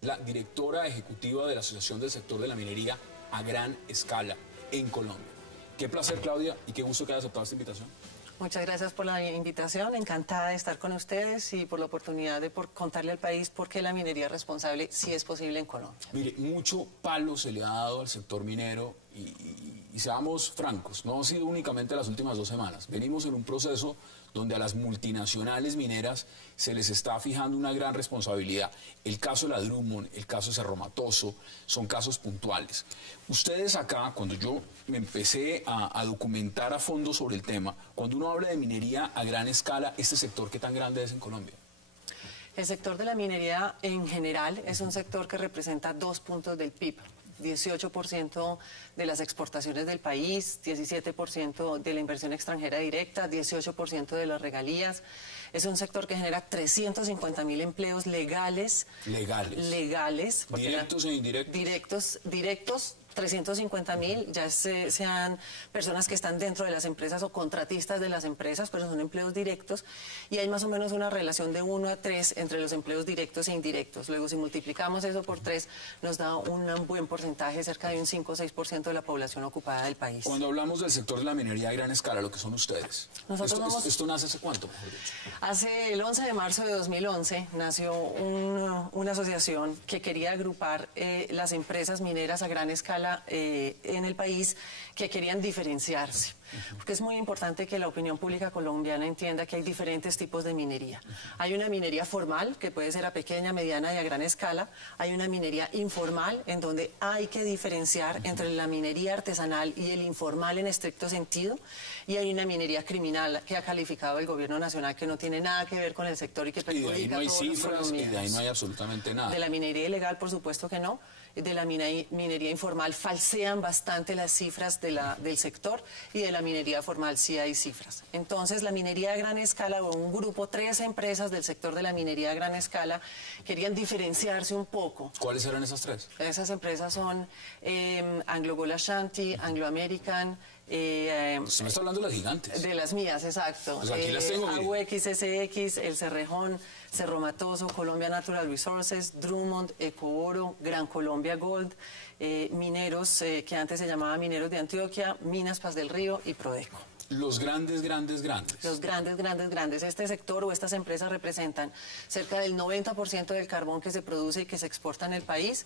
La directora ejecutiva de la Asociación del Sector de la Minería a Gran Escala en Colombia. Qué placer, Claudia, y qué gusto que haya aceptado esta invitación. Muchas gracias por la invitación, encantada de estar con ustedes y por la oportunidad de contarle al país por qué la minería responsable sí es posible en Colombia. Mire, mucho palo se le ha dado al sector minero y seamos francos, no ha sido únicamente las últimas 2 semanas. Venimos en un proceso donde a las multinacionales mineras se les está fijando una gran responsabilidad. El caso de la Drummond, el caso de Cerro Matoso, son casos puntuales. Ustedes acá, cuando yo me empecé a documentar a fondo sobre el tema, cuando uno habla de minería a gran escala, ¿este sector qué tan grande es en Colombia? El sector de la minería en general es un sector que representa 2 puntos del PIB. 18% de las exportaciones del país, 17% de la inversión extranjera directa, 18% de las regalías. Es un sector que genera 350.000 empleos legales. Legales. ¿Directos e indirectos? Directos. 350.000 ya sean personas que están dentro de las empresas o contratistas de las empresas, pero son empleos directos, y hay más o menos una relación de 1 a 3 entre los empleos directos e indirectos. Luego, si multiplicamos eso por 3, nos da un buen porcentaje, cerca de un 5 o 6% de la población ocupada del país. Cuando hablamos del sector de la minería a gran escala, lo que son ustedes, ¿esto nace hace cuánto, mejor dicho? Hace el 11 de marzo de 2011 nació una asociación que quería agrupar las empresas mineras a gran escala en el país, que querían diferenciarse, porque es muy importante que la opinión pública colombiana entienda que hay diferentes tipos de minería. Hay una minería formal, que puede ser a pequeña, mediana y a gran escala. Hay una minería informal, en donde hay que diferenciar entre la minería artesanal y el informal en estricto sentido. Y hay una minería criminal que ha calificado el gobierno nacional, que no tiene nada que ver con el sector y que perjudica a todos los colombianos. Y de ahí no hay cifras, y de ahí no hay absolutamente nada. De la minería ilegal, por supuesto que no. De la minería informal falsean bastante las cifras del sector, y de la minería formal sí hay cifras. Entonces, la minería a gran escala, o un grupo, 3 empresas del sector de la minería a gran escala, querían diferenciarse un poco. ¿Cuáles eran esas 3? Esas empresas son AngloGold Ashanti, Anglo American. Usted me está hablando de las gigantes. De las mías, exacto. Pues aquí las tengo. AUX, SX, El Cerrejón, Cerro Matoso, Colombia Natural Resources, Drummond, Ecooro, Gran Colombia Gold, Mineros, que antes se llamaba Mineros de Antioquia, Minas Paz del Río y Prodeco. Los grandes. Los grandes. Este sector o estas empresas representan cerca del 90% del carbón que se produce y que se exporta en el país.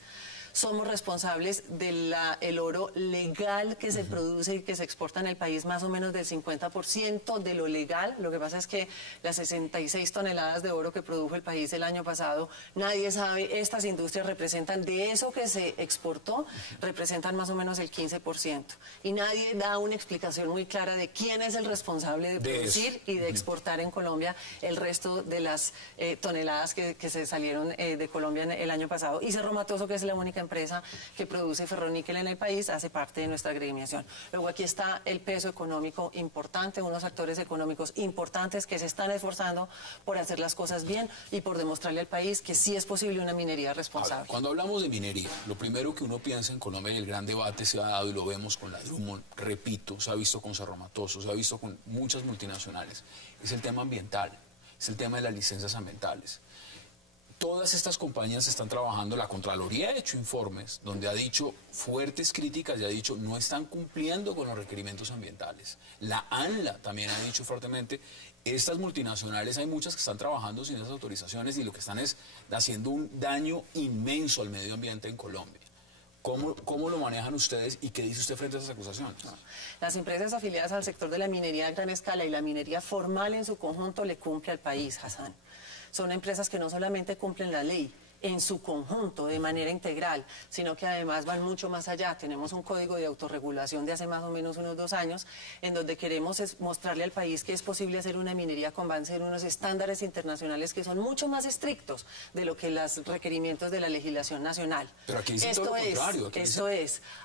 Somos responsables del oro legal que se produce y que se exporta en el país, más o menos del 50% de lo legal. Lo que pasa es que las 66 toneladas de oro que produjo el país el año pasado, nadie sabe, estas industrias representan, de eso que se exportó, representan más o menos el 15%. Y nadie da una explicación muy clara de quién es el responsable de producir y de exportar en Colombia el resto de las toneladas que se salieron de Colombia el año pasado. Y Cerro Matoso, que es la única empresa que produce ferroníquel en el país, hace parte de nuestra agremiación. Luego aquí está el peso económico importante, unos actores económicos importantes que se están esforzando por hacer las cosas bien y por demostrarle al país que sí es posible una minería responsable. Ahora, cuando hablamos de minería, lo primero que uno piensa en Colombia, y el gran debate se ha dado y lo vemos con la Drummond, repito, se ha visto con Cerro Matoso, se ha visto con muchas multinacionales, es el tema ambiental, es el tema de las licencias ambientales. Todas estas compañías están trabajando, la Contraloría ha hecho informes donde ha dicho fuertes críticas y ha dicho no están cumpliendo con los requerimientos ambientales. La ANLA también ha dicho fuertemente, estas multinacionales hay muchas que están trabajando sin esas autorizaciones y lo que están es haciendo un daño inmenso al medio ambiente en Colombia. ¿Cómo lo manejan ustedes y qué dice usted frente a esas acusaciones? Las empresas afiliadas al sector de la minería a gran escala y la minería formal en su conjunto le cumple al país, Hassan. Son empresas que no solamente cumplen la ley en su conjunto, de manera integral, sino que además van mucho más allá. Tenemos un código de autorregulación de hace más o menos unos 2 años, en donde queremos mostrarle al país que es posible hacer una minería con base en unos estándares internacionales que son mucho más estrictos de lo que los requerimientos de la legislación nacional. Pero aquí dice todo lo contrario.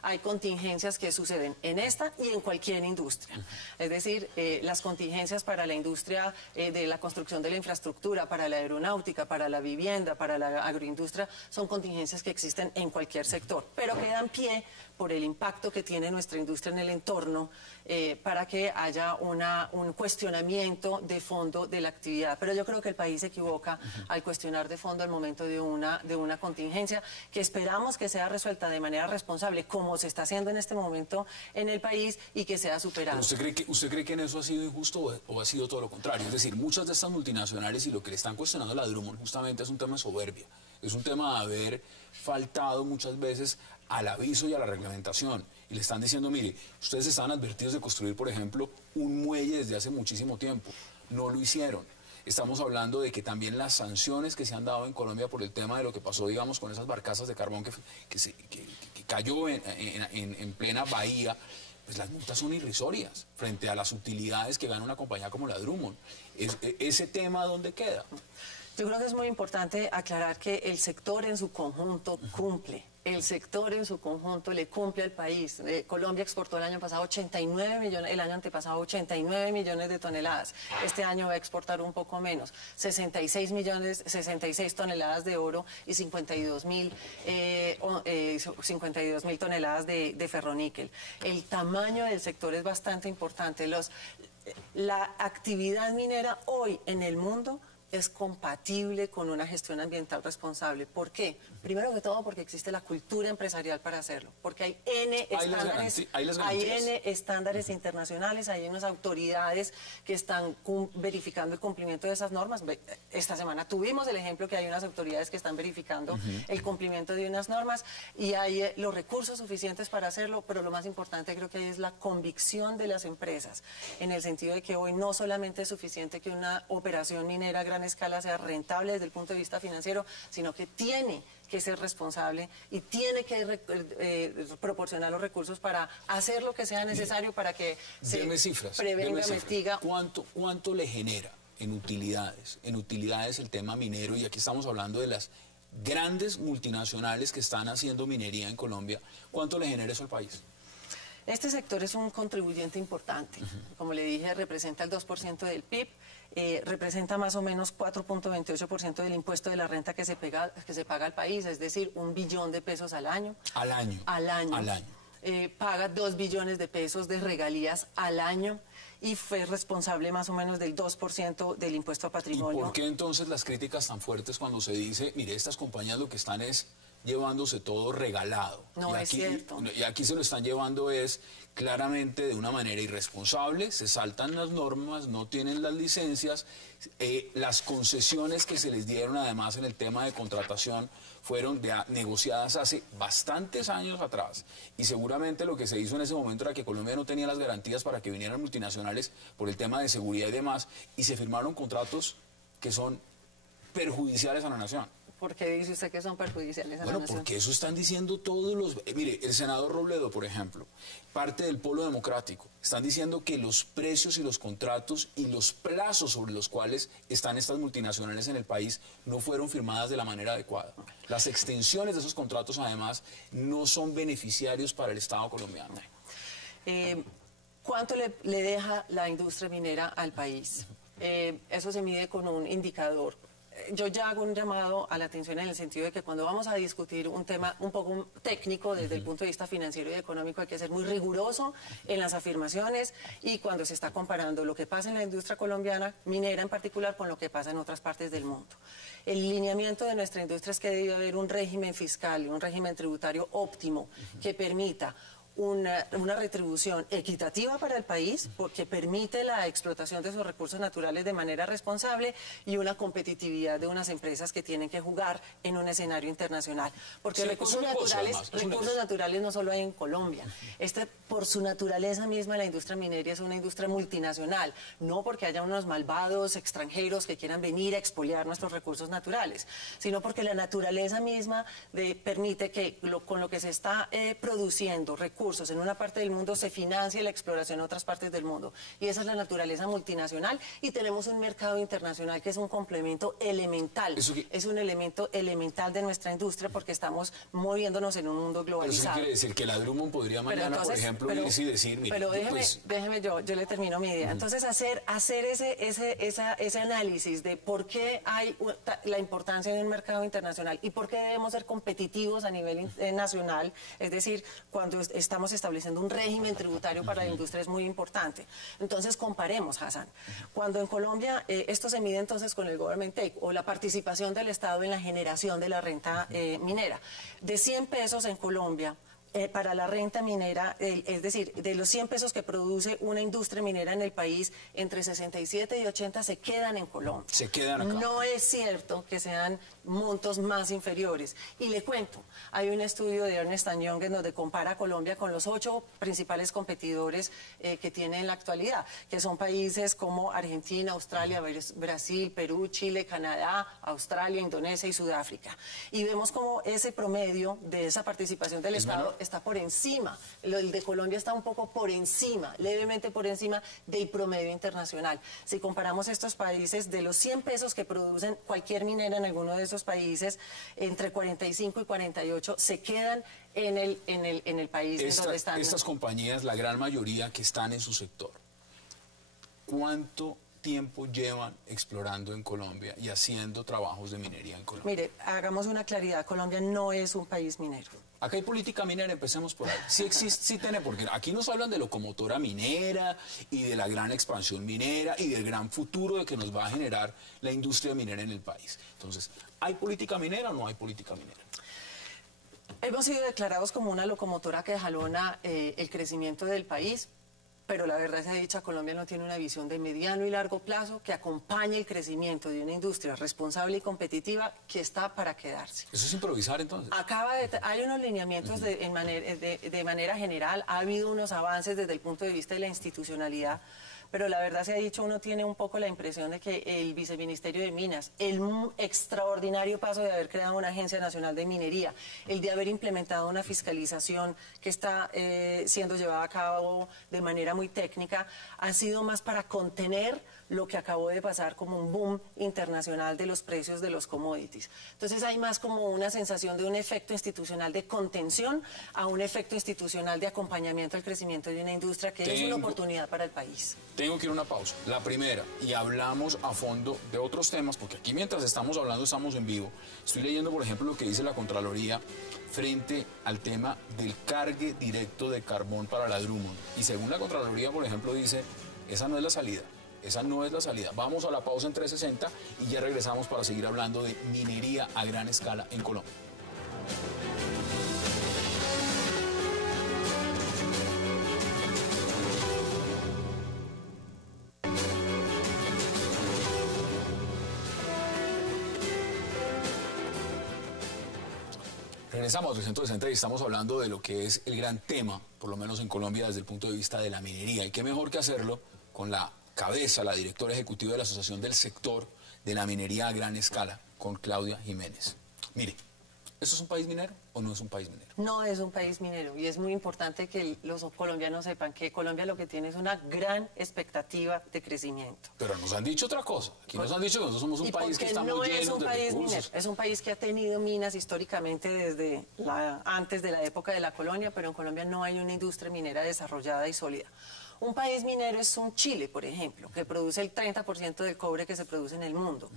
Hay contingencias que suceden en esta y en cualquier industria. Es decir, las contingencias para la industria de la construcción de la infraestructura, para la aeronáutica, para la vivienda, para la agricultura, agroindustria, son contingencias que existen en cualquier sector, pero que dan pie por el impacto que tiene nuestra industria en el entorno para que haya un cuestionamiento de fondo de la actividad. Pero yo creo que el país se equivoca al cuestionar de fondo al momento de una contingencia que esperamos que sea resuelta de manera responsable, como se está haciendo en este momento en el país, y que sea superada. ¿Usted cree que en eso ha sido injusto o ha sido todo lo contrario? Es decir, muchas de estas multinacionales y lo que le están cuestionando a la Drummond justamente es un tema de soberbia, es un tema de haber faltado muchas veces al aviso y a la reglamentación. Y le están diciendo, mire, ustedes estaban advertidos de construir, por ejemplo, un muelle desde hace muchísimo tiempo. No lo hicieron. Estamos hablando de que también las sanciones que se han dado en Colombia por el tema de lo que pasó, digamos, con esas barcazas de carbón que cayó en plena bahía, pues las multas son irrisorias frente a las utilidades que gana una compañía como la Drummond. ¿Ese tema dónde queda? Yo creo que es muy importante aclarar que el sector en su conjunto cumple. El sector en su conjunto le cumple al país. Colombia exportó el año pasado 89 millones, el año antepasado 89 millones de toneladas. Este año va a exportar un poco menos, 66 toneladas de oro y 52.000 toneladas de ferroníquel. El tamaño del sector es bastante importante. La actividad minera hoy en el mundo es compatible con una gestión ambiental responsable. ¿Por qué? Primero que todo porque existe la cultura empresarial para hacerlo, porque hay N estándares internacionales, hay unas autoridades que están verificando el cumplimiento de esas normas. Esta semana tuvimos el ejemplo que hay unas autoridades que están verificando el cumplimiento de unas normas y hay los recursos suficientes para hacerlo, pero lo más importante creo que es la convicción de las empresas, en el sentido de que hoy no solamente es suficiente que una operación minera a gran escala sea rentable desde el punto de vista financiero, sino que tiene que ser responsable y tiene que proporcionar los recursos para hacer lo que sea necesario para que se prevenga, mitiga. ¿Cuánto le genera en utilidades el tema minero? Y aquí estamos hablando de las grandes multinacionales que están haciendo minería en Colombia. ¿Cuánto le genera eso al país? Este sector es un contribuyente importante. Como le dije, representa el 2% del PIB. Representa más o menos 4.28% del impuesto de la renta que se paga al país, es decir, 1 billón de pesos al año. Al año. Paga 2 billones de pesos de regalías al año y fue responsable más o menos del 2% del impuesto a patrimonio. ¿Y por qué entonces las críticas tan fuertes cuando se dice, mire, estas compañías lo que están es llevándose todo regalado? No, es cierto. Y aquí se lo están llevando es claramente de una manera irresponsable, se saltan las normas, no tienen las licencias, las concesiones que se les dieron además en el tema de contratación fueron negociadas hace bastantes años atrás y seguramente lo que se hizo en ese momento era que Colombia no tenía las garantías para que vinieran multinacionales por el tema de seguridad y demás y se firmaron contratos que son perjudiciales a la nación. ¿Por qué dice usted que son perjudiciales a la nación? Bueno, porque eso están diciendo todos los... mire, el senador Robledo, por ejemplo, parte del Polo Democrático, están diciendo que los precios y los contratos y los plazos sobre los cuales están estas multinacionales en el país no fueron firmadas de la manera adecuada. Las extensiones de esos contratos, además, no son beneficiarios para el Estado colombiano. ¿Cuánto le deja la industria minera al país? Eso se mide con un indicador. Yo ya hago un llamado a la atención en el sentido de que cuando vamos a discutir un tema un poco técnico desde el punto de vista financiero y económico hay que ser muy riguroso en las afirmaciones y cuando se está comparando lo que pasa en la industria colombiana, minera en particular, con lo que pasa en otras partes del mundo. El lineamiento de nuestra industria es que debe haber un régimen fiscal, un régimen tributario óptimo que permita una retribución equitativa para el país porque permite la explotación de sus recursos naturales de manera responsable y una competitividad de unas empresas que tienen que jugar en un escenario internacional. Porque sí, recursos naturales no solo hay en Colombia. Por su naturaleza misma, la industria minera es una industria multinacional, no porque haya unos malvados extranjeros que quieran venir a expoliar nuestros recursos naturales, sino porque la naturaleza misma permite que con lo que se está produciendo recursos recursos en una parte del mundo, se financia la exploración en otras partes del mundo. Y esa es la naturaleza multinacional, y tenemos un mercado internacional que es un complemento elemental. Es un elemento elemental de nuestra industria porque estamos moviéndonos en un mundo globalizado. Pero eso quiere decir que la Drummond podría mañana, entonces, por ejemplo, irse y decir, mire, pero déjeme yo le termino mi idea. Entonces, hacer ese análisis de por qué hay la importancia de un mercado internacional y por qué debemos ser competitivos a nivel nacional, es decir, cuando estamos estableciendo un régimen tributario para la industria es muy importante. Entonces, comparemos, Hassan. Cuando en Colombia, esto se mide entonces con el government take, o la participación del Estado en la generación de la renta minera. De 100 pesos en Colombia, para la renta minera, es decir, de los 100 pesos que produce una industria minera en el país, entre 67 y 80 se quedan en Colombia. Se quedan acá. No es cierto que sean montos más inferiores. Y le cuento, hay un estudio de Ernst & Young en donde compara a Colombia con los 8 principales competidores que tiene en la actualidad, que son países como Argentina, Australia, Brasil, Perú, Chile, Canadá, Australia, Indonesia y Sudáfrica. Y vemos como ese promedio de esa participación del Estado está por encima. El de Colombia está un poco por encima, levemente por encima del promedio internacional. Si comparamos estos países, de los 100 pesos que producen cualquier minera en alguno de esos países, entre 45 y 48 se quedan en el país en donde están. Estas compañías, la gran mayoría que están en su sector, ¿cuánto tiempo llevan explorando en Colombia y haciendo trabajos de minería en Colombia? Mire, hagamos una claridad, Colombia no es un país minero. Acá hay política minera, empecemos por ahí. Sí existe, sí tiene, porque aquí nos hablan de locomotora minera y de la gran expansión minera y del gran futuro de que nos va a generar la industria minera en el país. Entonces, ¿hay política minera o no hay política minera? Hemos sido declarados como una locomotora que jalona el crecimiento del país, pero la verdad sea dicha, Colombia no tiene una visión de mediano y largo plazo que acompañe el crecimiento de una industria responsable y competitiva que está para quedarse. ¿Eso es improvisar entonces? Hay unos lineamientos de manera general, ha habido unos avances desde el punto de vista de la institucionalidad, pero la verdad se ha dicho, uno tiene un poco la impresión de que el Viceministerio de Minas, el extraordinario paso de haber creado una Agencia Nacional de Minería, el de haber implementado una fiscalización que está siendo llevada a cabo de manera muy técnica, ha sido más para contener lo que acabó de pasar como un boom internacional de los precios de los commodities. Entonces hay más como una sensación de un efecto institucional de contención a un efecto institucional de acompañamiento al crecimiento de una industria que es una oportunidad para el país. Tengo que ir a una pausa. La primera, y hablamos a fondo de otros temas, porque aquí mientras estamos hablando estamos en vivo. Estoy leyendo, por ejemplo, lo que dice la Contraloría frente al tema del cargue directo de carbón para la Drummond. Y según la Contraloría, por ejemplo, dice, esa no es la salida. Esa no es la salida. Vamos a la pausa en 360 y ya regresamos para seguir hablando de minería a gran escala en Colombia. Regresamos a 360 y estamos hablando de lo que es el gran tema, por lo menos en Colombia, desde el punto de vista de la minería. Y qué mejor que hacerlo con la cabeza, la directora ejecutiva de la Asociación del Sector de la Minería a Gran Escala, con Claudia Jiménez. Mire, ¿esto es un país minero o no es un país minero? No es un país minero y es muy importante que los colombianos sepan que Colombia lo que tiene es una gran expectativa de crecimiento. Pero nos han dicho otra cosa. Aquí nos han dicho que nosotros somos un país que estamos llenos de recursos. Minero. Es un país que ha tenido minas históricamente desde antes de la época de la colonia, pero en Colombia no hay una industria minera desarrollada y sólida. Un país minero es un Chile, por ejemplo, que produce el 30% del cobre que se produce en el mundo.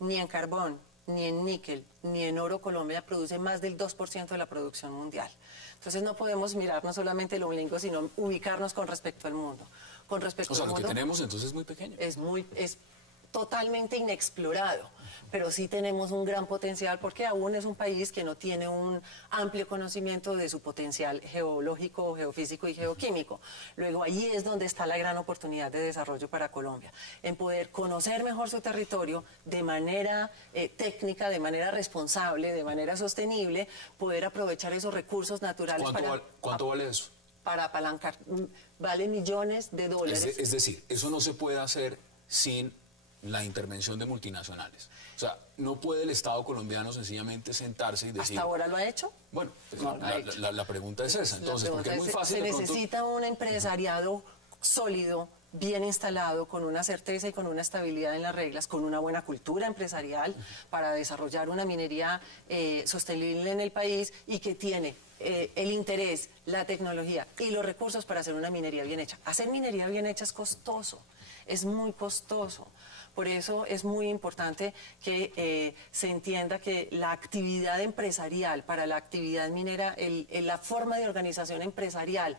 Ni en carbón, ni en níquel, ni en oro Colombia produce más del 2% de la producción mundial. Entonces no podemos mirar no solamente el ombligo, sino ubicarnos con respecto al mundo. Con respecto al mundo, lo que tenemos entonces es muy pequeño. Es totalmente inexplorado, pero sí tenemos un gran potencial porque aún es un país que no tiene un amplio conocimiento de su potencial geológico, geofísico y geoquímico. Luego allí es donde está la gran oportunidad de desarrollo para Colombia, en poder conocer mejor su territorio de manera técnica, de manera responsable, de manera sostenible, poder aprovechar esos recursos naturales. ¿Cuánto vale eso? Para apalancar, vale millones de dólares. Es decir, eso no se puede hacer sin la intervención de multinacionales. O sea, no puede el Estado colombiano sencillamente sentarse y decir... ¿Hasta ahora lo ha hecho? Bueno, No, la pregunta es esa, entonces, porque es muy fácil... Se necesita un empresariado sólido, bien instalado, con una certeza y con una estabilidad en las reglas, con una buena cultura empresarial para desarrollar una minería sostenible en el país y que tiene el interés, la tecnología y los recursos para hacer una minería bien hecha. Hacer minería bien hecha es costoso, es muy costoso. Por eso es muy importante que se entienda que la actividad empresarial para la actividad minera, la forma de organización empresarial,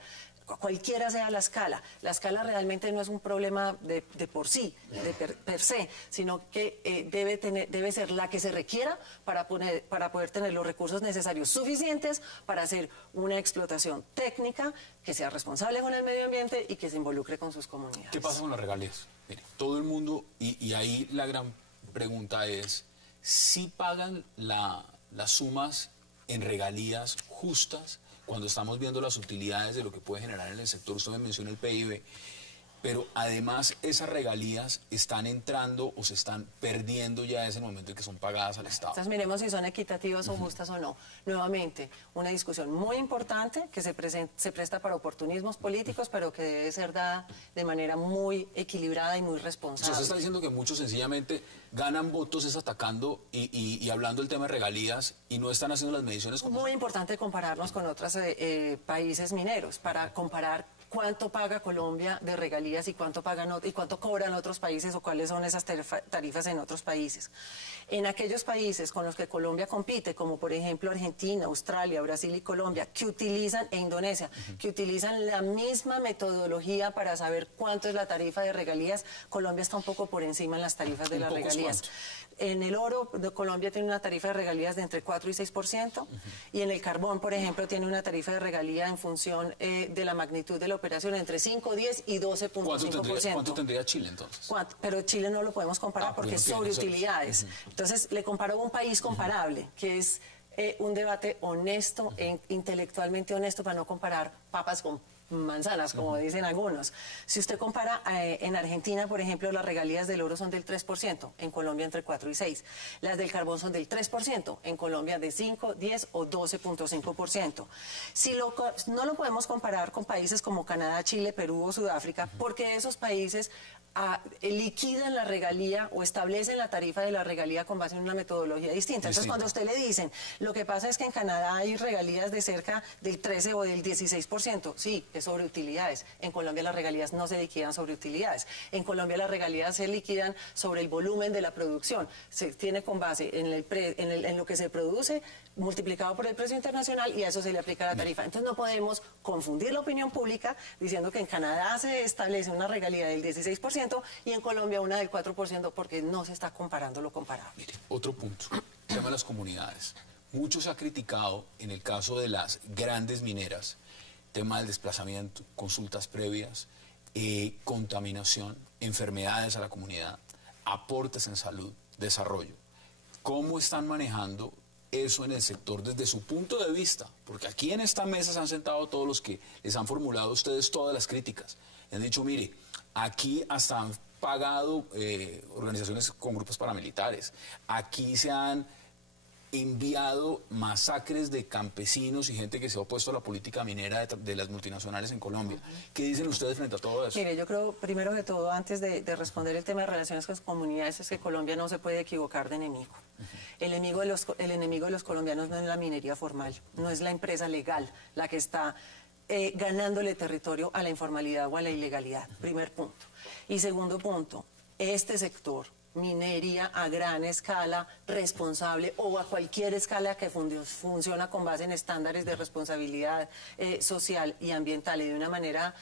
cualquiera sea la escala realmente no es un problema de por sí, per se, sino que debe ser la que se requiera para poder tener los recursos necesarios suficientes para hacer una explotación técnica que sea responsable con el medio ambiente y que se involucre con sus comunidades. ¿Qué pasa con las regalías? Mire, todo el mundo, y ahí la gran pregunta es, ¿si pagan las sumas en regalías justas cuando estamos viendo las utilidades de lo que puede generar en el sector? Usted me menciona el PIB, pero además esas regalías están entrando o se están perdiendo ya en ese momento en que son pagadas al Estado. Entonces miremos si son equitativas o justas o no. Nuevamente, una discusión muy importante que se presta para oportunismos políticos, pero que debe ser dada de manera muy equilibrada y muy responsable. Usted está diciendo que muchos sencillamente ganan votos es atacando y hablando del tema de regalías y no están haciendo las mediciones. Muy importante compararnos con otros países mineros para comparar cuánto paga Colombia de regalías y cuánto cobran otros países o cuáles son esas tarifas en otros países. En aquellos países con los que Colombia compite, como por ejemplo Argentina, Australia, Brasil y Colombia, que utilizan, e Indonesia, que utilizan la misma metodología para saber cuánto es la tarifa de regalías, Colombia está un poco por encima en las tarifas de las regalías. En el oro, Colombia tiene una tarifa de regalías de entre 4 y 6%, y en el carbón, por ejemplo, tiene una tarifa de regalía en función de la magnitud de la operación entre 5, 10 y 12.5%. ¿Cuánto tendría Chile entonces? Pero Chile no lo podemos comparar porque es sobre utilidades. Entonces, le comparo a un país comparable, que es un debate honesto, intelectualmente honesto, para no comparar papas con manzanas, como dicen algunos. Si usted compara en Argentina, por ejemplo, las regalías del oro son del 3%, en Colombia entre 4 y 6. Las del carbón son del 3%, en Colombia de 5, 10 o 12.5%. No lo podemos comparar con países como Canadá, Chile, Perú o Sudáfrica, porque esos países liquidan la regalía o establecen la tarifa de la regalía con base en una metodología distinta. Entonces, cuando a usted le dicen, lo que pasa es que en Canadá hay regalías de cerca del 13 o del 16%, sí, es sobre utilidades. En Colombia las regalías no se liquidan sobre utilidades. En Colombia las regalías se liquidan sobre el volumen de la producción. Se tiene con base en lo que se produce multiplicado por el precio internacional y a eso se le aplica la tarifa. Entonces no podemos confundir la opinión pública diciendo que en Canadá se establece una regalía del 16% y en Colombia una del 4% porque no se está comparando lo comparable. Mire, otro punto, el tema de las comunidades. Mucho se ha criticado en el caso de las grandes mineras, tema del desplazamiento, consultas previas, contaminación, enfermedades a la comunidad, aportes en salud, desarrollo. ¿Cómo están manejando eso en el sector desde su punto de vista? Porque aquí en esta mesa se han sentado todos los que les han formulado a ustedes todas las críticas. Han dicho, mire, aquí hasta han pagado organizaciones con grupos paramilitares. Aquí se han enviado masacres de campesinos y gente que se ha opuesto a la política minera de las multinacionales en Colombia. ¿Qué dicen ustedes frente a todo eso? Mire, yo creo, primero que todo, antes de responder el tema de relaciones con las comunidades, es que Colombia no se puede equivocar de enemigo. El enemigo de los colombianos no es la minería formal, no es la empresa legal la que está ganándole territorio a la informalidad o a la ilegalidad. Primer punto. Y segundo punto, este sector, minería a gran escala, responsable o a cualquier escala que funciona con base en estándares de responsabilidad social y ambiental y de una manera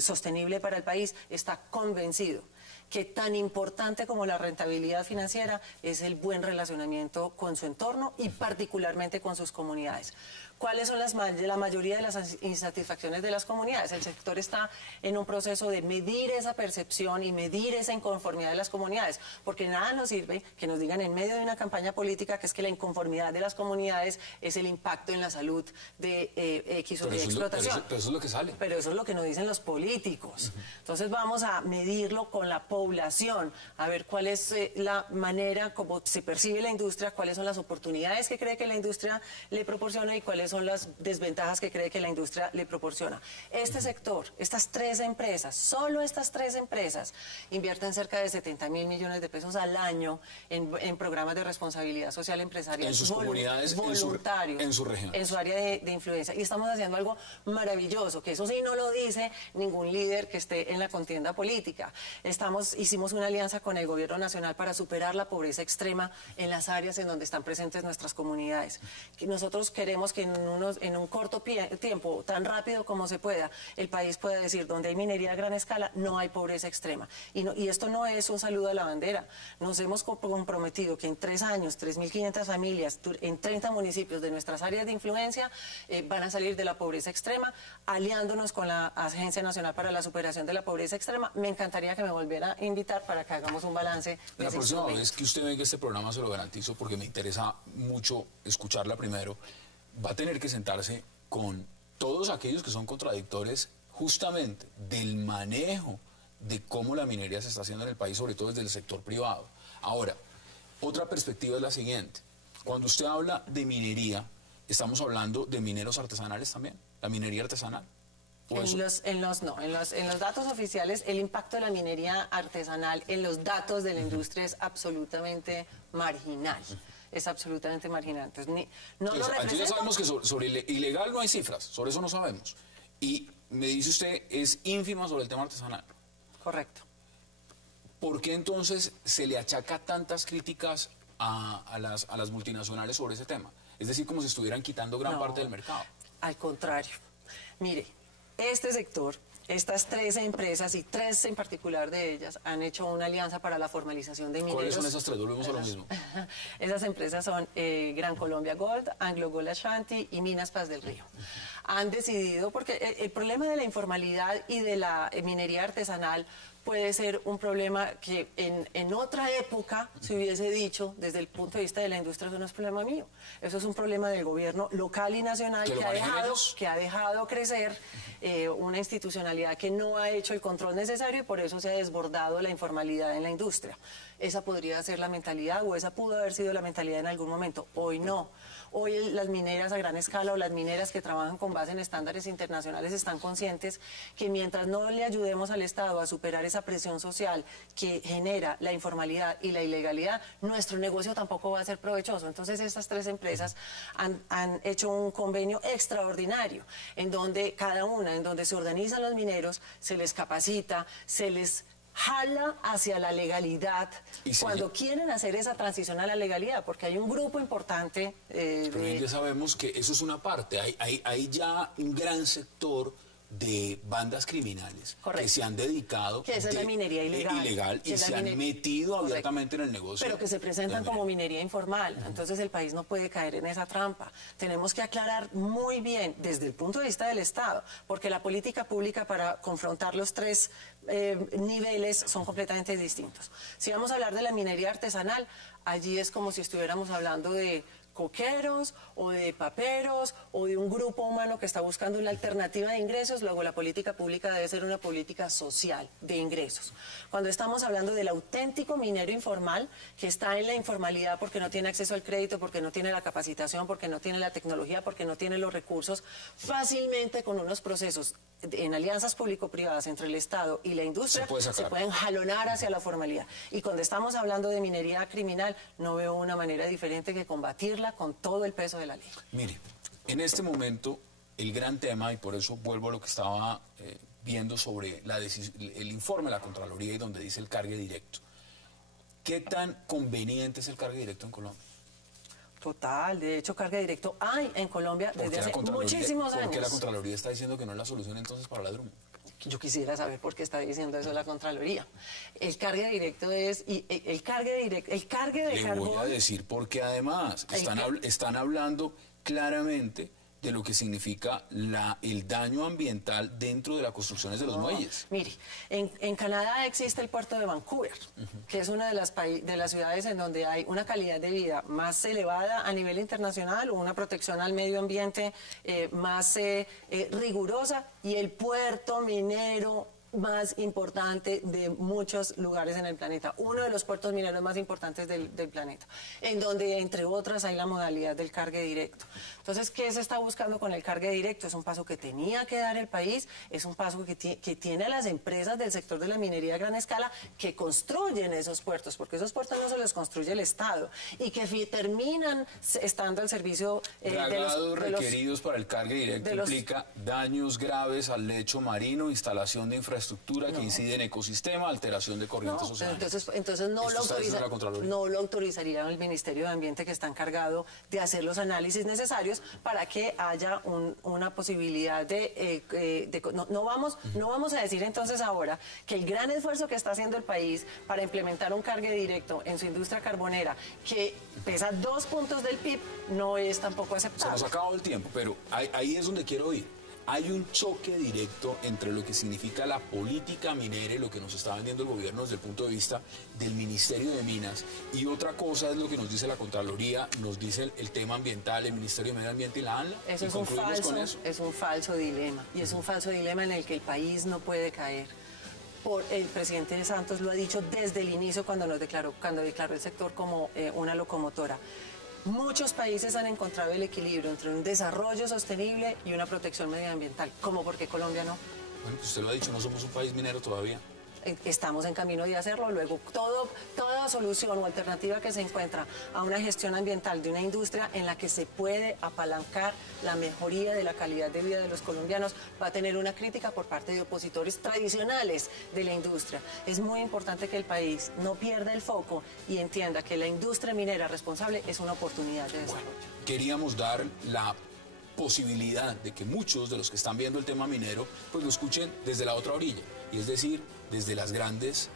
sostenible para el país, está convencido que tan importante como la rentabilidad financiera es el buen relacionamiento con su entorno y particularmente con sus comunidades. ¿Cuáles son la mayoría de las insatisfacciones de las comunidades? El sector está en un proceso de medir esa percepción y medir esa inconformidad de las comunidades, porque nada nos sirve que nos digan en medio de una campaña política que es que la inconformidad de las comunidades es el impacto en la salud de X o Y explotación. Pero eso es lo que sale. Pero eso es lo que nos dicen los políticos. Entonces vamos a medirlo con la población, a ver cuál es la manera como se percibe la industria, cuáles son las oportunidades que cree que la industria le proporciona y cuáles son las desventajas que cree que la industria le proporciona. Este sector, estas 3 empresas, solo estas 3 empresas, invierten cerca de 70.000 millones de pesos al año en programas de responsabilidad social empresarial. En sus comunidades, voluntarios, en su región. En su área de influencia. Y estamos haciendo algo maravilloso, que eso sí no lo dice ningún líder que esté en la contienda política. Hicimos una alianza con el Gobierno Nacional para superar la pobreza extrema en las áreas en donde están presentes nuestras comunidades. Nosotros queremos que en un corto tiempo, tan rápido como se pueda, el país pueda decir, donde hay minería a gran escala, no hay pobreza extrema. Y esto no es un saludo a la bandera. Nos hemos comprometido que en 3 años, 3.500 familias, en 30 municipios de nuestras áreas de influencia, van a salir de la pobreza extrema, aliándonos con la Agencia Nacional para la Superación de la Pobreza Extrema. Me encantaría que me volviera a invitar para que hagamos un balance. La próxima vez que usted venga a este programa, se lo garantizo, porque me interesa mucho escucharla primero, va a tener que sentarse con todos aquellos que son contradictores justamente del manejo de cómo la minería se está haciendo en el país, sobre todo desde el sector privado. Ahora, otra perspectiva es la siguiente. Cuando usted habla de minería, estamos hablando de mineros artesanales también, la minería artesanal. En los datos oficiales, el impacto de la minería artesanal en los datos de la industria es absolutamente marginal. Es absolutamente marginal. Entonces, aquí ya sabemos que sobre ilegal no hay cifras, sobre eso no sabemos. Y me dice usted, es ínfima sobre el tema artesanal. Correcto. ¿Por qué entonces se le achaca tantas críticas a las multinacionales sobre ese tema? Es decir, como si estuvieran quitando gran parte del mercado. Al contrario. Mire, este sector, estas 3 empresas y 3 en particular de ellas han hecho una alianza para la formalización de mineros. ¿Cuáles son esas 3? Volvemos a lo mismo. Esas empresas son Gran Colombia Gold, Anglo Gold Ashanti y Minas Paz del Río. Han decidido, porque el problema de la informalidad y de la minería artesanal puede ser un problema que en otra época se hubiese dicho, desde el punto de vista de la industria, eso no es problema mío. Eso es un problema del gobierno local y nacional que ha dejado crecer una institucionalidad que no ha hecho el control necesario y por eso se ha desbordado la informalidad en la industria. Esa podría ser la mentalidad o esa pudo haber sido la mentalidad en algún momento. Hoy no. Hoy las mineras a gran escala o las mineras que trabajan con base en estándares internacionales están conscientes que mientras no le ayudemos al Estado a superar esa presión social que genera la informalidad y la ilegalidad, nuestro negocio tampoco va a ser provechoso. Entonces estas 3 empresas han hecho un convenio extraordinario en donde en donde se organizan los mineros, se les capacita, se les jala hacia la legalidad cuando quieren hacer esa transición a la legalidad, porque hay un grupo importante pero ya sabemos que eso es una parte, hay ya un gran sector de bandas criminales que se han dedicado que esa es la minería ilegal y se han metido abiertamente en el negocio, pero que se presentan como minería informal. Entonces el país no puede caer en esa trampa. Tenemos que aclarar muy bien desde el punto de vista del Estado, porque la política pública para confrontar los 3 niveles son completamente distintos. Si vamos a hablar de la minería artesanal, allí es como si estuviéramos hablando de coqueros o de paperos o de un grupo humano que está buscando una alternativa de ingresos. Luego la política pública debe ser una política social de ingresos. Cuando estamos hablando del auténtico minero informal que está en la informalidad porque no tiene acceso al crédito, porque no tiene la capacitación, porque no tiene la tecnología, porque no tiene los recursos, fácilmente con unos procesos en alianzas público-privadas entre el Estado y la industria se pueden jalonar hacia la formalidad. Y cuando estamos hablando de minería criminal, no veo una manera diferente que combatirla con todo el peso de la ley. Mire, en este momento el gran tema, y por eso vuelvo a lo que estaba viendo sobre el informe de la Contraloría y donde dice el cargue directo. ¿Qué tan conveniente es el cargue directo en Colombia? Total, de hecho cargue directo hay en Colombia desde hace muchísimos años. ¿Por qué la Contraloría está diciendo que no es la solución entonces para la Drummond? Yo quisiera saber por qué está diciendo eso la Contraloría. El cargue directo es, el cargue de carbón... Le voy a decir porque además están hablando claramente de lo que significa el daño ambiental dentro de las construcciones de los muelles. Mire, en Canadá existe el puerto de Vancouver, que es una de las ciudades en donde hay una calidad de vida más elevada a nivel internacional, o una protección al medio ambiente más rigurosa, y el puerto minero más importante de muchos lugares en el planeta, uno de los puertos mineros más importantes del planeta, en donde, entre otras, hay la modalidad del cargue directo. Entonces, ¿qué se está buscando con el cargue directo? Es un paso que tenía que dar el país, es un paso que tiene a las empresas del sector de la minería a gran escala que construyen esos puertos, porque esos puertos no se los construye el Estado, y que terminan estando al servicio Dragados requeridos para el cargue directo implica daños graves al lecho marino, instalación de infraestructura que incide en ecosistema, alteración de corrientes oceánicas. Entonces no lo autorizaría el Ministerio de Ambiente, que está encargado de hacer los análisis necesarios para que haya una posibilidad no vamos a decir entonces ahora que el gran esfuerzo que está haciendo el país para implementar un cargue directo en su industria carbonera, que pesa 2 puntos del PIB, no es tampoco aceptable. Se nos ha acabado el tiempo, pero ahí es donde quiero ir. Hay un choque directo entre lo que significa la política minera y lo que nos está vendiendo el gobierno desde el punto de vista del Ministerio de Minas. Y otra cosa es lo que nos dice la Contraloría, nos dice el tema ambiental, el Ministerio de Medio Ambiente y la ANLA. Eso es un falso dilema. Y es un falso dilema en el que el país no puede caer. El presidente Santos lo ha dicho desde el inicio cuando declaró el sector como una locomotora. Muchos países han encontrado el equilibrio entre un desarrollo sostenible y una protección medioambiental. ¿Cómo? ¿Por qué Colombia no? Bueno, pues usted lo ha dicho, no somos un país minero todavía. Estamos en camino de hacerlo. Luego, toda solución o alternativa que se encuentra a una gestión ambiental de una industria en la que se puede apalancar la mejoría de la calidad de vida de los colombianos va a tener una crítica por parte de opositores tradicionales de la industria. Es muy importante que el país no pierda el foco y entienda que la industria minera responsable es una oportunidad de desarrollo. Bueno, queríamos dar la posibilidad de que muchos de los que están viendo el tema minero pues lo escuchen desde la otra orilla, y es decir, desde las grandes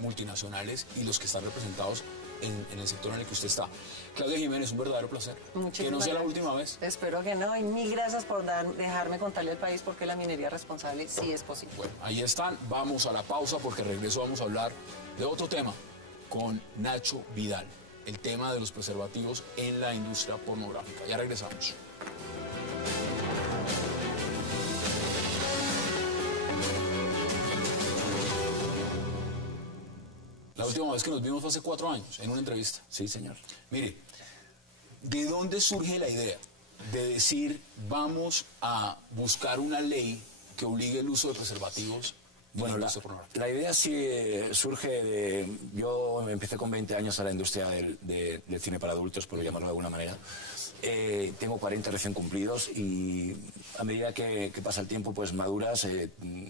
multinacionales y los que están representados en el sector en el que usted está. Claudia Jiménez, un verdadero placer. Que no sea la última vez. Espero que no, y mil gracias por dejarme contarle al país por qué la minería responsable sí es posible. Bueno, ahí están, vamos a la pausa porque regreso vamos a hablar de otro tema con Nacho Vidal, el tema de los preservativos en la industria pornográfica. Ya regresamos. La última vez que nos vimos fue hace 4 años, en una entrevista. Sí, señor. Mire, ¿de dónde surge la idea de decir vamos a buscar una ley que obligue el uso de preservativos? Bueno, la idea sí surge de... Yo empecé con 20 años a la industria del cine para adultos, por llamarlo de alguna manera. Tengo 40 recién cumplidos y a medida que pasa el tiempo pues maduras,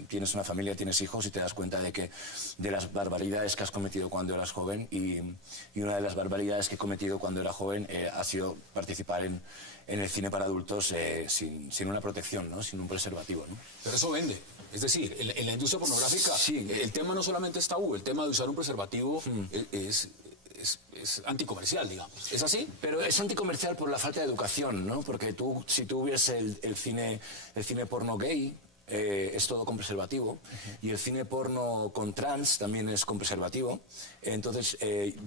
tienes una familia, tienes hijos y te das cuenta de las barbaridades que has cometido cuando eras joven y una de las barbaridades que he cometido cuando era joven ha sido participar en el cine para adultos sin una protección, ¿no? Sin un preservativo, ¿no? Pero eso vende. Es decir, en la industria pornográfica sí, el tema no solamente es tabú, el tema de usar un preservativo es anticomercial, digamos. ¿Es así? Pero es anticomercial por la falta de educación, ¿no? Porque si tú ves el cine porno gay, es todo con preservativo, y el cine porno con trans también es con preservativo. Entonces,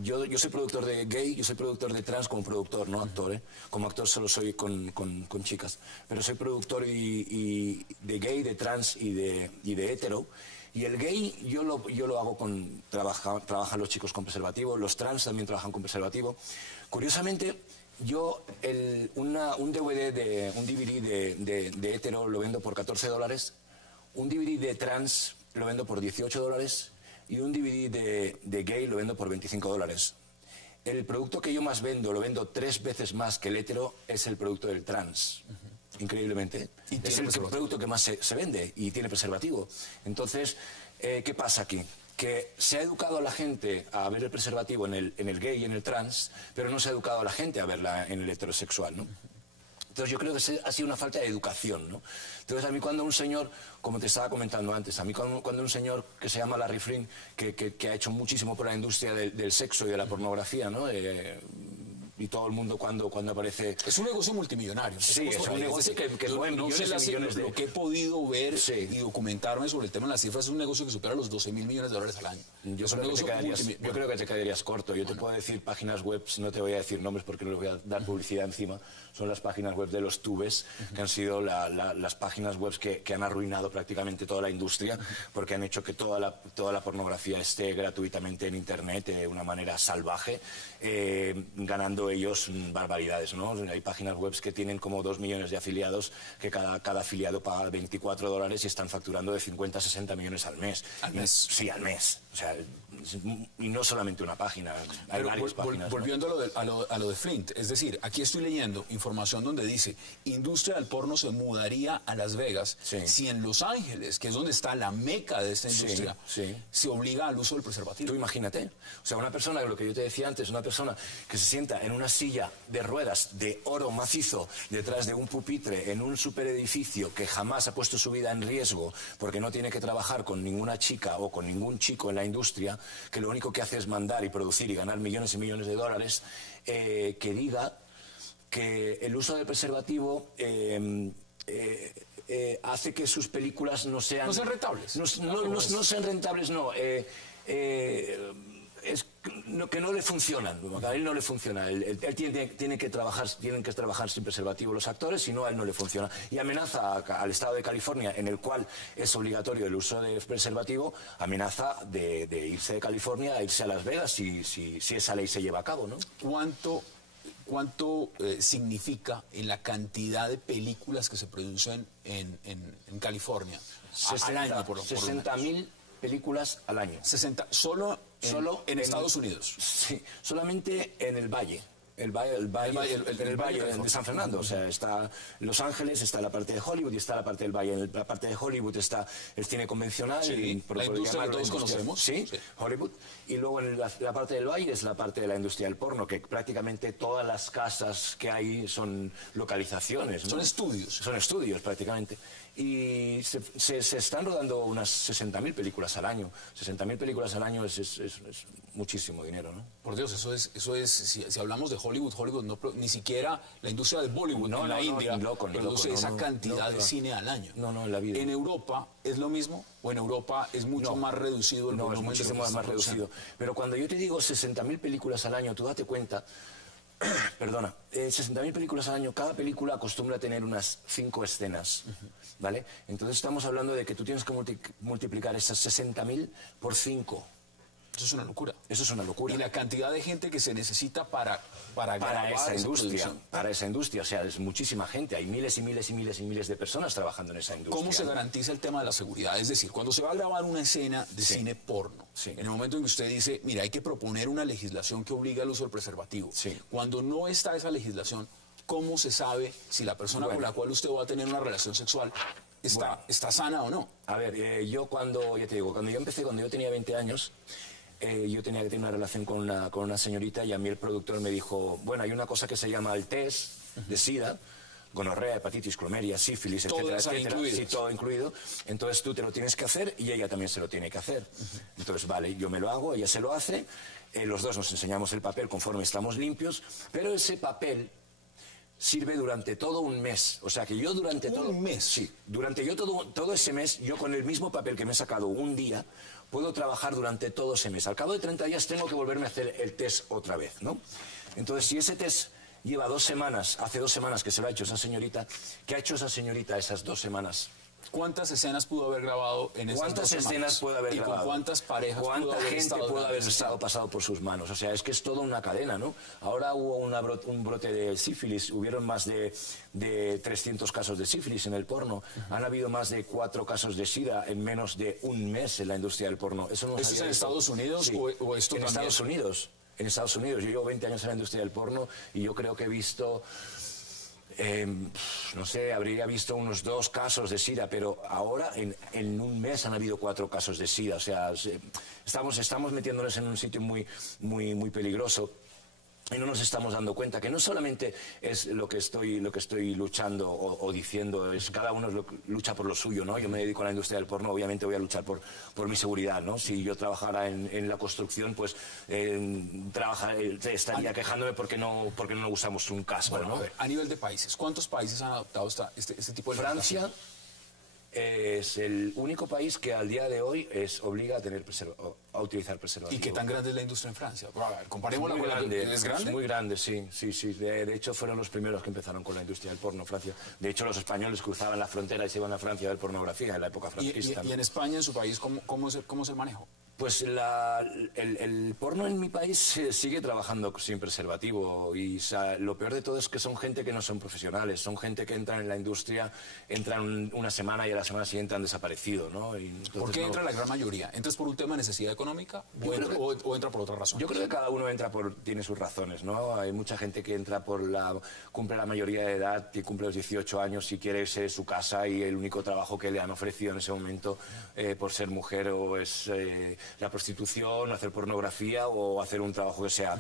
yo soy productor de gay, yo soy productor de trans como productor, no actor, ¿eh? Como actor solo soy con chicas, pero soy productor y de gay, de trans y de hetero. Y el gay yo lo hago trabajan los chicos con preservativo, los trans también trabajan con preservativo. Curiosamente, yo un DVD de hetero lo vendo por $14, un DVD de trans lo vendo por $18 y un DVD de gay lo vendo por $25. El producto que yo más vendo, lo vendo 3 veces más que el hetero, es el producto del trans. Increíblemente. Es el producto que más se vende y tiene preservativo. Entonces, ¿qué pasa aquí? Que se ha educado a la gente a ver el preservativo en el gay y en el trans, pero no se ha educado a la gente a verla en el heterosexual, ¿no? Entonces yo creo que ha sido una falta de educación, ¿no? Entonces a mí cuando un señor, como te estaba comentando antes, a mí cuando un señor que se llama Larry Flynn, que ha hecho muchísimo por la industria del sexo y de la pornografía, ¿no? y todo el mundo cuando aparece... Es un negocio multimillonario. Sí, es un negocio que mueve millones y millones de... Lo que he podido ver y documentarme sobre el tema de las cifras, es un negocio que supera los 12.000 millones de dólares al año. Yo creo que te quedarías corto. Yo te puedo decir páginas web, no te voy a decir nombres porque no les voy a dar publicidad encima. Son las páginas web de los tubes, que han sido las páginas web que han arruinado prácticamente toda la industria, porque han hecho que toda la pornografía esté gratuitamente en Internet de una manera salvaje, ganando ellos barbaridades, ¿no? Hay páginas web que tienen como 2 millones de afiliados, que cada afiliado paga $24 y están facturando de 50 a 60 millones al mes. ¿Al mes? Sí, al mes. O sea, y no solamente una página, hay varias páginas. Volviendo a lo de Flint, es decir, aquí estoy leyendo información donde dice, industria del porno se mudaría a Las Vegas si en Los Ángeles, que es donde está la meca de esta industria, se obliga al uso del preservativo. Tú imagínate, o sea, una persona, lo que yo te decía antes, una persona que se sienta en una silla de ruedas de oro macizo detrás de un pupitre en un superedificio, que jamás ha puesto su vida en riesgo porque no tiene que trabajar con ninguna chica o con ningún chico en la industria, que lo único que hace es mandar y producir y ganar millones y millones de dólares, que diga que el uso del preservativo hace que sus películas no sean... No sean rentables. No sean rentables, no. Es que no le funcionan, a él no le funciona, él tiene que trabajar sin preservativo los actores, si no a él no le funciona, y amenaza al estado de California, en el cual es obligatorio el uso de preservativo, amenaza de irse de California a irse a Las Vegas si esa ley se lleva a cabo, ¿no? ¿Cuánto significa en la cantidad de películas que se producen en California al año, por 60.000 películas al año. 60, solo en Estados Unidos. Sí, solamente en el Valle. El valle de San Fernando, o sea, está Los Ángeles, está la parte de Hollywood y está la parte del Valle. En la parte de Hollywood está el cine convencional, la industria que todos conocemos. Sí, Hollywood. Y luego en la parte del Valle es la parte de la industria del porno, que prácticamente todas las casas que hay son localizaciones, ¿no? Son estudios. Son estudios prácticamente. Y se están rodando unas 60.000 películas al año. 60.000 películas al año es muchísimo dinero, ¿no? Por Dios, eso es si hablamos de Hollywood ni siquiera la industria de Bollywood en la India produce esa cantidad de cine al año. No, en la vida. ¿En Europa es lo mismo? ¿O en Europa es mucho más reducido el volumen? No, es muchísimo más reducido. Pero cuando yo te digo 60.000 películas al año, tú date cuenta... Perdona, 60.000 películas al año, cada película acostumbra a tener unas 5 escenas, ¿vale? Entonces estamos hablando de que tú tienes que multiplicar esas 60.000 por 5. Eso es una locura. Eso es una locura. Y la cantidad de gente que se necesita para esa industria, o sea, es muchísima gente. Hay miles y miles y miles y miles de personas trabajando en esa industria. ¿Cómo se garantiza el tema de la seguridad? Es decir, cuando se va a grabar una escena de cine porno, en el momento en que usted dice, mira, hay que proponer una legislación que obliga al uso del preservativo. Cuando no está esa legislación, ¿cómo se sabe si la persona con la cual usted va a tener una relación sexual está sana o no? A ver, cuando yo tenía 20 años... yo tenía que tener una relación con una señorita y a mí el productor me dijo, bueno, hay una cosa que se llama el test de SIDA, gonorrea, hepatitis, clomeria, sífilis, etcétera, etcétera. Sí, todo incluido. Entonces tú te lo tienes que hacer y ella también se lo tiene que hacer. Entonces, vale, yo me lo hago, ella se lo hace, los dos nos enseñamos el papel conforme estamos limpios, pero ese papel sirve durante todo un mes. O sea que yo durante todo... ¿Un mes? Sí, durante todo ese mes, yo con el mismo papel que me he sacado un día, puedo trabajar durante todo ese mes. Al cabo de 30 días tengo que volverme a hacer el test otra vez, ¿no? Entonces, si ese test lleva 2 semanas, hace 2 semanas que se lo ha hecho esa señorita, ¿qué ha hecho esa señorita esas 2 semanas? ¿Cuántas escenas pudo haber grabado en esas 2 semanas? ¿Cuántas escenas puede haber grabado? ¿Y con cuántas parejas ¿Cuánta gente pudo haber pasado por sus manos? O sea, es que es toda una cadena, ¿no? Ahora hubo un brote de sífilis, hubieron más de 300 casos de sífilis en el porno. Han habido más de 4 casos de SIDA en menos de un mes en la industria del porno. ¿Eso es en Estados Unidos o esto en también? Estados Unidos. En Estados Unidos. Yo llevo 20 años en la industria del porno y yo creo que he visto... no sé, habría visto unos 2 casos de SIDA, pero ahora en un mes han habido 4 casos de SIDA. O sea, estamos metiéndonos en un sitio muy peligroso. y no nos estamos dando cuenta que no solamente es lo que estoy luchando o diciendo, es cada uno lucha por lo suyo, ¿no? Yo me dedico a la industria del porno, obviamente voy a luchar por mi seguridad, ¿no? Si yo trabajara en la construcción, pues estaría quejándome porque no usamos un casco, Bueno, ¿no? a ver, a nivel de países, ¿cuántos países han adoptado este tipo de Francia legislación? es el único país que al día de hoy obliga a utilizar preservativo. ¿Y qué tan grande es la industria en Francia? Bueno, a ver, comparémosla Muy con la grande, ¿Es grande? muy grande, sí. De hecho, fueron los primeros que empezaron con la industria del porno, Francia. De hecho, los españoles cruzaban la frontera y se iban a Francia a ver pornografía en la época franquista. ¿Y en España, en su país, cómo es el manejo? Pues el porno en mi país sigue trabajando sin preservativo y lo peor de todo es que son gente que no son profesionales, son gente que entran en la industria, entran una semana y a la semana siguiente han desaparecido, ¿no? Y entonces, ¿Por qué entra la gran mayoría? ¿Entras por un tema de necesidad económica o entra por otra razón? Yo creo que cada uno tiene sus razones, ¿no? Hay mucha gente que entra cumple la mayoría de edad, y cumple los 18 años y quiere irse de su casa y el único trabajo que le han ofrecido en ese momento por ser mujer o es la prostitución, hacer pornografía o hacer un trabajo que sea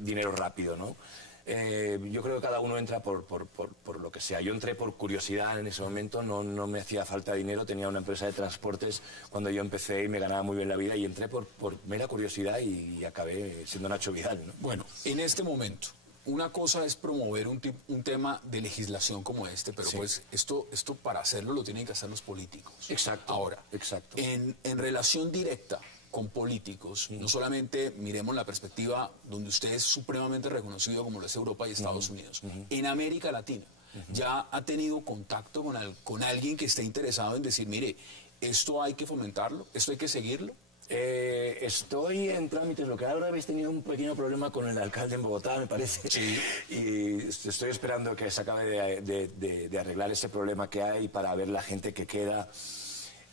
dinero rápido, ¿no? Yo creo que cada uno entra por lo que sea. Yo entré por curiosidad en ese momento, no me hacía falta dinero, tenía una empresa de transportes cuando yo empecé y me ganaba muy bien la vida y entré por mera curiosidad y acabé siendo Nacho Vidal, ¿no? Bueno, en este momento, una cosa es promover un tema de legislación como este, pero Sí. pues esto para hacerlo lo tienen que hacer los políticos. Exacto. Ahora, Exacto. En relación directa con políticos, no solamente miremos la perspectiva donde usted es supremamente reconocido como lo es Europa y Estados Unidos, en América Latina, ¿ya ha tenido contacto con alguien que esté interesado en decir, mire, esto hay que fomentarlo, esto hay que seguirlo? Estoy en trámites, lo que ahora habéis tenido un pequeño problema con el alcalde en Bogotá, me parece. Sí. Y estoy esperando que se acabe de arreglar ese problema que hay para ver la gente que queda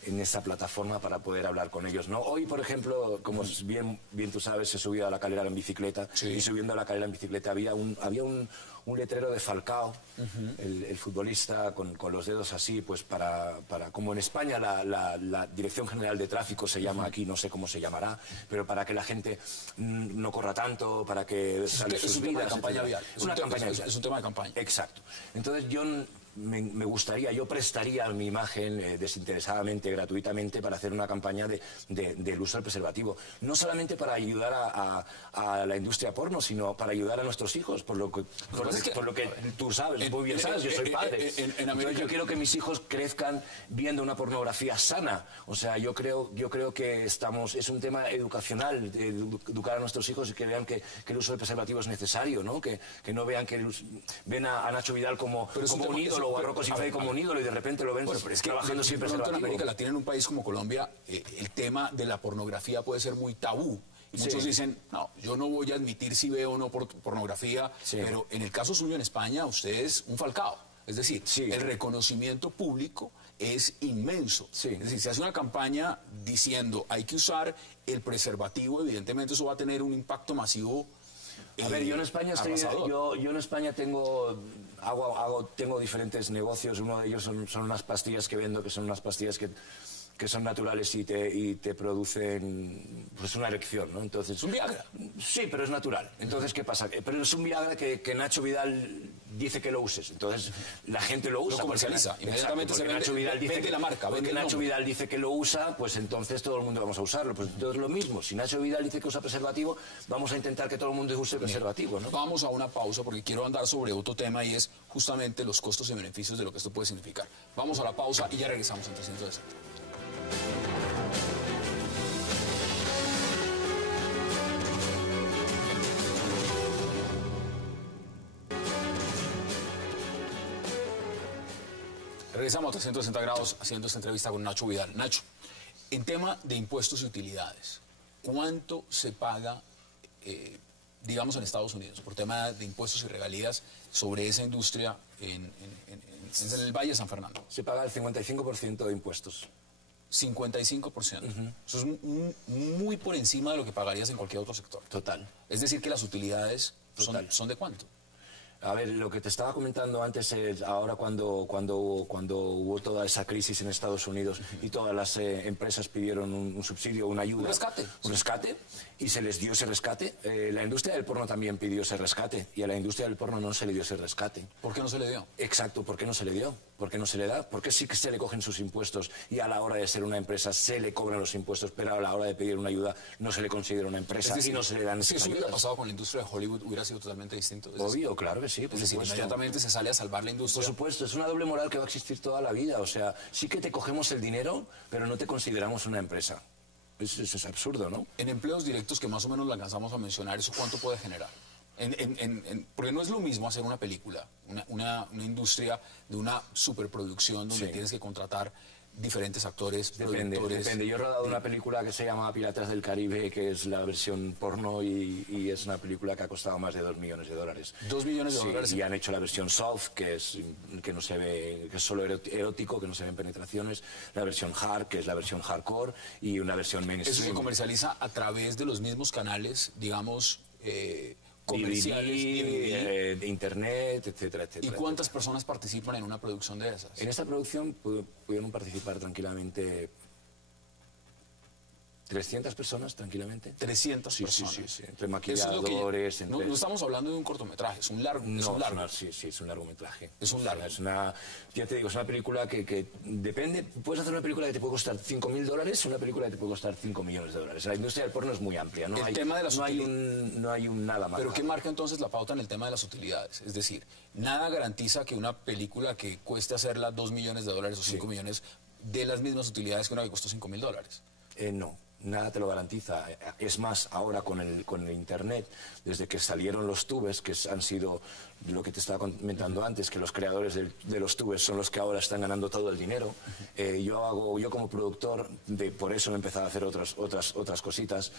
en esa plataforma para poder hablar con ellos, ¿no? Hoy, por ejemplo, como bien tú sabes, he subido a la Calera en bicicleta. Sí. Y subiendo a la Calera en bicicleta había un letrero de Falcao, el futbolista, con los dedos así, pues para como en España la Dirección General de Tráfico se llama aquí, no sé cómo se llamará, pero para que la gente no corra tanto, para que Es un tema de campaña vial. Es un tema de campaña. Exacto. Entonces yo me gustaría, yo prestaría mi imagen desinteresadamente, gratuitamente, para hacer una campaña del uso del preservativo. No solamente para ayudar a la industria porno, sino para ayudar a nuestros hijos, por lo que tú sabes, muy bien sabes, yo soy padre. Entonces yo quiero que mis hijos crezcan viendo una pornografía sana. O sea, yo creo que es un tema educacional, de educar a nuestros hijos y que vean que el uso del preservativo es necesario, ¿no? Que no vean ven a Nacho Vidal como un ídolo, o a Rocco Siffredi como un ídolo y de repente lo ven trabajando sin preservativo. En América Latina, en un país como Colombia, el tema de la pornografía puede ser muy tabú. Y muchos dicen, no, yo no voy a admitir si veo o no pornografía, pero en el caso suyo en España, usted es un Falcao. Es decir, el reconocimiento público es inmenso. Es decir, se hace una campaña diciendo hay que usar el preservativo, evidentemente eso va a tener un impacto masivo. A ver, yo en España yo en España tengo diferentes negocios. Uno de ellos son unas pastillas que vendo, que son unas pastillas que son naturales y te producen pues una erección, ¿no? Entonces, ¿es un Viagra? Sí, pero es natural. Entonces, ¿qué pasa? Pero es un Viagra que Nacho Vidal dice que lo uses. Entonces, la gente lo usa. Lo comercializa. Inmediatamente se Nacho Vidal dice vende la marca. Porque Nacho Vidal dice que lo usa, pues entonces todo el mundo vamos a usarlo. Pues entonces es lo mismo. Si Nacho Vidal dice que usa preservativo, vamos a intentar que todo el mundo use preservativo, ¿no? Vamos a una pausa porque quiero andar sobre otro tema y es justamente los costos y beneficios de lo que esto puede significar. Vamos a la pausa y ya regresamos en 360. Regresamos a 360 grados haciendo esta entrevista con Nacho Vidal. Nacho, en tema de impuestos y utilidades, ¿cuánto se paga, digamos, en Estados Unidos por tema de impuestos y regalías sobre esa industria en el Valle de San Fernando? Se paga el 55% de impuestos. 55%. Eso es muy por encima de lo que pagarías en cualquier otro sector. Total. Es decir, que las utilidades son ¿de cuánto? A ver, lo que te estaba comentando antes es ahora cuando hubo toda esa crisis en Estados Unidos y todas las empresas pidieron un subsidio, una ayuda. Un rescate. Un rescate, y se les dio ese rescate. La industria del porno también pidió ese rescate y a la industria del porno no se le dio ese rescate. ¿Por qué no se le dio? Exacto, ¿por qué no se le dio? ¿Por qué no se le da? Porque sí que se le cogen sus impuestos y a la hora de ser una empresa se le cobran los impuestos, pero a la hora de pedir una ayuda no se le considera una empresa y no se le dan esas ayudas. Si eso hubiera pasado con la industria de Hollywood, hubiera sido totalmente distinto. Obvio, claro que sí, por supuesto. Inmediatamente se sale a salvar la industria. Por supuesto, es una doble moral que va a existir toda la vida. O sea, sí que te cogemos el dinero, pero no te consideramos una empresa. Es absurdo, ¿no? En empleos directos que más o menos lo alcanzamos a mencionar, ¿eso cuánto puede generar? Porque no es lo mismo hacer una película, una industria de una superproducción donde tienes que contratar diferentes actores, productores. Depende. Yo he rodado una película que se llama Piratas del Caribe, que es la versión porno y es una película que ha costado más de $2 millones. $2 millones. Y han hecho la versión soft, que no se ve, que es solo erótico, que no se ven penetraciones, la versión hard, que es la versión hardcore, y una versión mainstream. Eso se comercializa a través de los mismos canales, digamos, comerciales, DVD, de internet, etcétera, etcétera. ¿Y cuántas personas participan en una producción de esas? En esta producción pudieron participar tranquilamente 300 personas, tranquilamente. 300 personas. Sí. Entre maquilladores, no estamos hablando de un cortometraje, es un largo. Sí, es un largometraje. Es un largo. Ya te digo, es una película que depende. Puedes hacer una película que te puede costar $5.000, una película que te puede costar $5 millones. La industria del porno es muy amplia. No hay un nada más. Pero ¿qué marca entonces la pauta en el tema de las utilidades? Es decir, nada garantiza que una película que cueste hacerla $2 millones o 5 millones dé las mismas utilidades que una que costó $5.000. No. Nada te lo garantiza. Es más, ahora con el Internet, desde que salieron los tubes, que han sido lo que te estaba comentando antes, que los creadores de los tubes son los que ahora están ganando todo el dinero. Yo como productor, por eso he empezado a hacer otras cositas.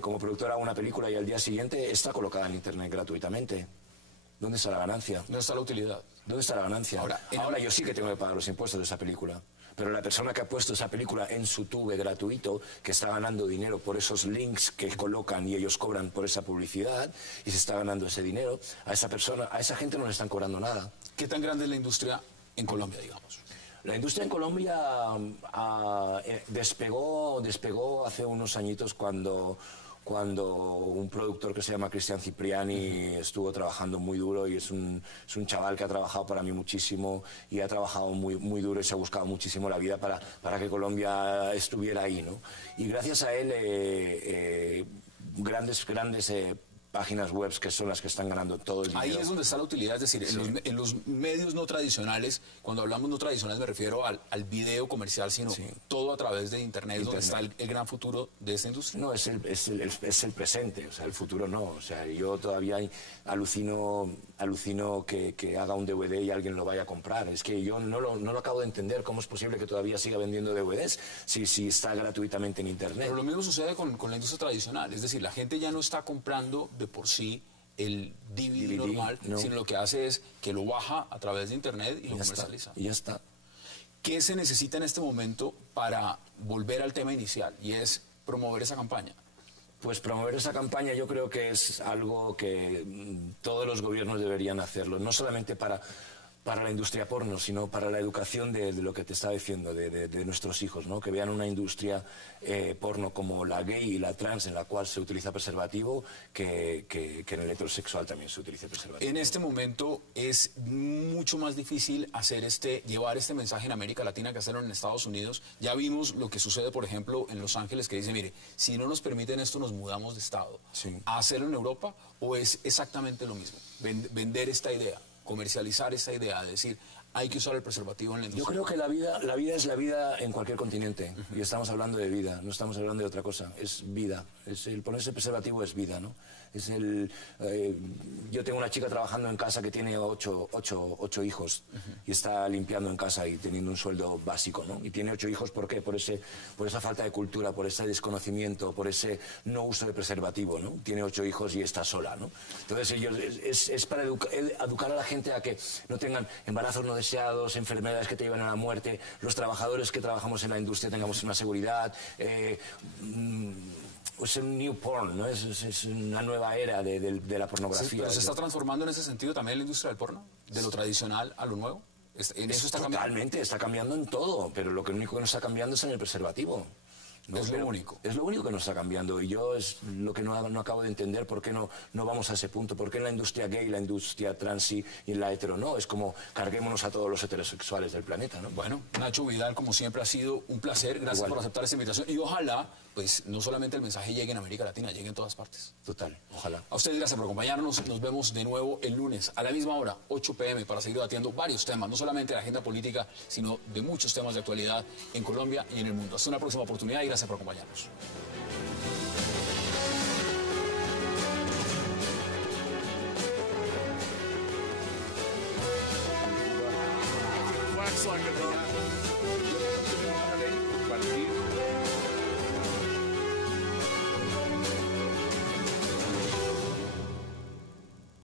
Como productor hago una película y al día siguiente está colocada en Internet gratuitamente. ¿Dónde está la ganancia? ¿Dónde está la utilidad? ¿Dónde está la ganancia? Ahora yo sí que tengo que pagar los impuestos de esa película. Pero la persona que ha puesto esa película en su tube gratuito, que está ganando dinero por esos links que colocan y ellos cobran por esa publicidad, y se está ganando ese dinero, a esa gente no le están cobrando nada. ¿Qué tan grande es la industria en Colombia, digamos? La industria en Colombia despegó hace unos añitos cuando un productor que se llama Cristian Cipriani estuvo trabajando muy duro y es un chaval que ha trabajado para mí muchísimo y ha trabajado muy duro y se ha buscado muchísimo la vida para que Colombia estuviera ahí, ¿no? Y gracias a él, grandes páginas web que son las que están ganando todo el dinero. Ahí es donde está la utilidad, es decir, en los medios no tradicionales, cuando hablamos no tradicionales me refiero al video comercial, sino todo a través de Internet, donde está el gran futuro de esta industria. No, es el presente, o sea, el futuro no. O sea, yo todavía alucino que haga un DVD y alguien lo vaya a comprar. Es que yo no lo acabo de entender, cómo es posible que todavía siga vendiendo DVDs si está gratuitamente en Internet. Pero lo mismo sucede con la industria tradicional, es decir, la gente ya no está comprando de por sí el DVD normal, sino lo que hace es que lo baja a través de Internet y lo comercializa. Y ya está. ¿Qué se necesita en este momento para volver al tema inicial? Y es promover esa campaña. Pues promover esa campaña yo creo que es algo que todos los gobiernos deberían hacerlo, no solamente para la industria porno, sino para la educación de lo que te estaba diciendo, de nuestros hijos, ¿no? Que vean una industria porno como la gay y la trans, en la cual se utiliza preservativo, que en el heterosexual también se utilice preservativo. En este momento es mucho más difícil llevar este mensaje en América Latina que hacerlo en Estados Unidos. Ya vimos lo que sucede, por ejemplo, en Los Ángeles, que dice, mire, si no nos permiten esto, nos mudamos de estado. Sí. ¿A hacerlo en Europa o es exactamente lo mismo? Vender esta idea, comercializar esa idea, de decir, hay que usar el preservativo en la industria. Yo creo que la vida es la vida en cualquier continente. Y estamos hablando de vida, no estamos hablando de otra cosa. Es vida. El ponerse preservativo es vida, ¿no? Yo tengo una chica trabajando en casa que tiene ocho hijos y está limpiando en casa y teniendo un sueldo básico, ¿no? Y tiene 8 hijos, ¿por qué? Por esa falta de cultura, por ese desconocimiento, por ese no uso de preservativo, ¿no? Tiene 8 hijos y está sola, ¿no? Entonces es para educar a la gente a que no tengan embarazos no deseados, enfermedades que te llevan a la muerte, los trabajadores que trabajamos en la industria tengamos una seguridad, pues un new porn, ¿no? Es una nueva era de la pornografía. Sí, pero se está transformando en ese sentido también la industria del porno, de lo tradicional a lo nuevo. En eso está cambiando. Totalmente, está cambiando en todo, pero lo único que no está cambiando es en el preservativo. No, es lo único. Es lo único que no está cambiando y yo es lo que no acabo de entender por qué no vamos a ese punto, por qué en la industria gay, la industria trans y en la hetero no, es como carguémonos a todos los heterosexuales del planeta, ¿no? Bueno, Nacho Vidal, como siempre ha sido un placer, gracias Igual. por aceptar esta invitación y ojalá, pues no solamente el mensaje llegue en América Latina, llegue en todas partes. Total, ojalá. A ustedes gracias por acompañarnos, nos vemos de nuevo el lunes a la misma hora, 8 p.m, para seguir debatiendo varios temas, no solamente de la agenda política, sino de muchos temas de actualidad en Colombia y en el mundo. Hasta una próxima oportunidad y gracias por acompañarnos. Wax like a dog.